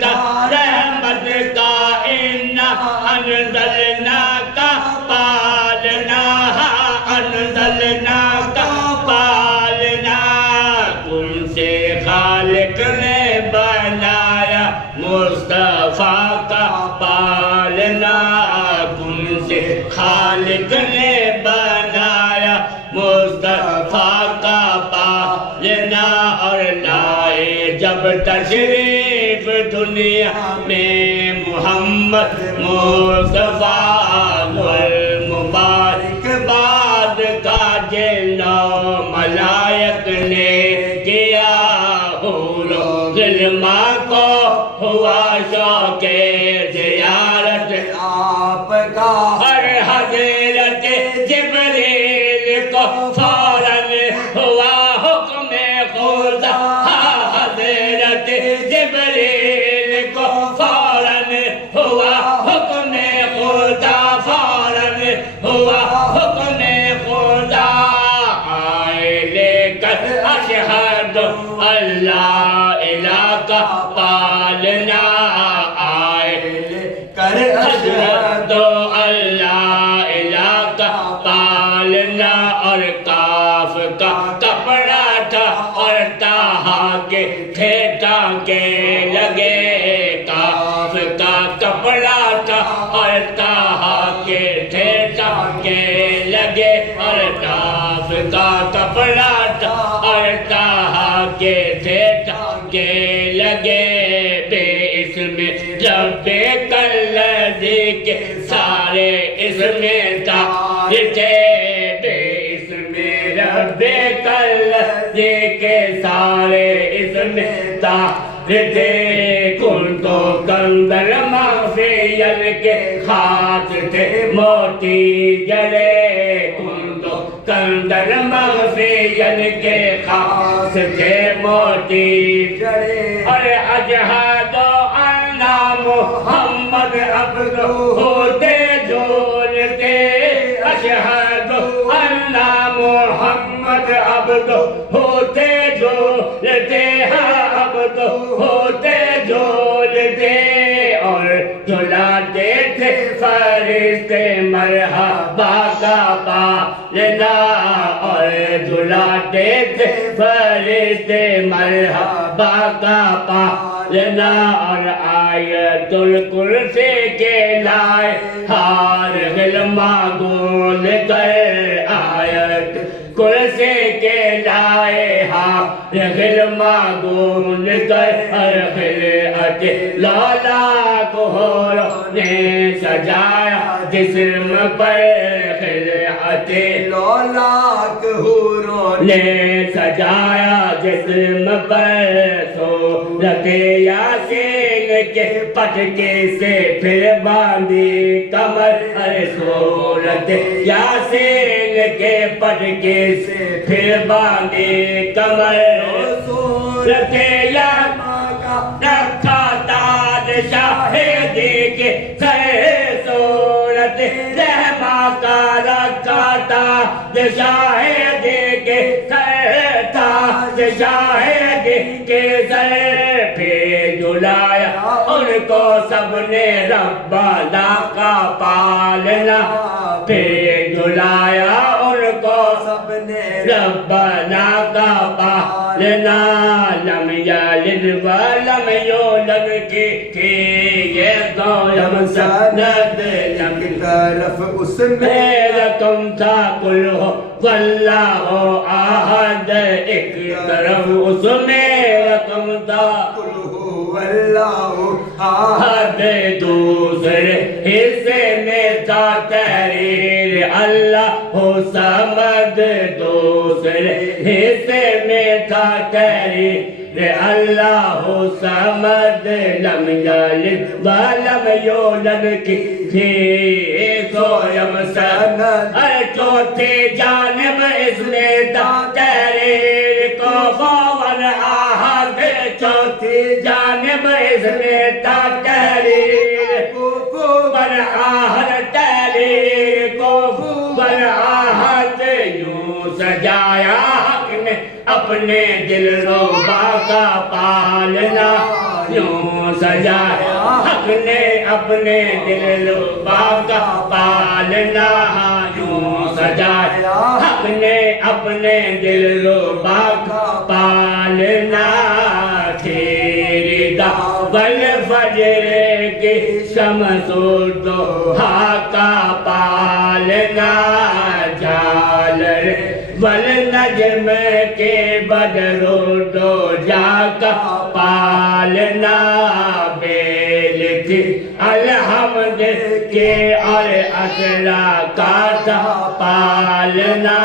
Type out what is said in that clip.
کا رحمت کا انا انزلنا کا پالنا انزلنا کا پالنا کن سے خالق نے بنایا مصطفیٰ کا پالنا کن سے خالق نے بنایا مصطفیٰ کا پالنا اور لائے جب تشریف دنیا میں محمد مصطفیٰ المبارک باد کا جلو ملائک نے کیا حور و غلما کو ہوا شوق زیارت آپ کا اور حضرت جبریل کو فوراً ہوا حکم خدا حضرت جبریل کو فوراً ہوا حکم خدا فوراً ہوا حکم خدا آئے لے کر اشہد اللہ الہ کا پالنا آئے لے کر اشہد اللہ الہ کا پالنا اور کاف کا کپڑا تھا اور تاہا کے تھے ٹانکے لگے کاف کا کپڑا تھا اور تاہا کے تھے ٹانکے لگے اور کاف کا کپڑا تھا اور تاہا کے تھے ٹانکے لگے بے اسم رب کالذی کے سارے اسم طاہر تھے بے اسم رب کالذی کے سارے اسم طاہر تھے کن تو کندر مغفیل کے خاص تھے موتی جلے کن تو کندر مغفیل کے خاص تھے موتی جلے اور اجہاد محمد عبدہ ہوتے جھولتے اشہد ان محمد عبدہ ہوتے جھولتے عبدہ ہوتے جھولتے اور جھلاتے تھے فرشتے مرحبا کا پالنا اور جھلاتے تھے فرشتے مرحبا کا پالنا اور آیت الکرسی کے لائے ہار غلما گول کر آیت کرسی کے لائے ہار غلما گول کر ہر خلعت لالا کو حوروں نے سجایا جسم پر خلعت لالا کو حوروں نے سجایا جسم پر سورت یاسین کے پٹکے سے پھر باندھی کمر ہر سورت یاسین کے پٹکے سے پھر باندھی کمر سورت یاسین کا رکھا تاج شاہدی کے سر سورت رحمہ کا رکھا تاج شاہدی کے سر تاج شاہدی کے سر پہ جلایا ان کو سب نے ربنا کا پالنا پہ جلایا ان کو سب نے ربنا کا پالنا لم یلد ولم یولد کی تھی یہ دویم سند لم طرف اس میں رقم تھا قل ہو واللہ احد ایک طرف اس میں رقم تھا قل ہو واللہ احد دوسرے حصے میں تھا تحریر اللہ ہو صمد دوسرے حصے میں تھا تحریر اللہ ہو صمد لم یلد ولم یولد کی تھی دویم سند چوتھی جانب اس میں تھا تحریر کو فون احد چوتھی جانب اس میں تھا تحریر کو فون احد تحریر کو فون احد یوں سجایا حق نے اپنے دل ربا کا پالنا یوں سجایا حق نے اپنے دل ربا کا پالنا یوں سجایا حق نے اپنے دل ربا کا پالنا تیری داول فجر کی شمس الضحیٰ کا پالنا جالر والنجم کے بدر الدجا کا پالنا بیل تھی الحمد کے اور اطلاع کا پالنا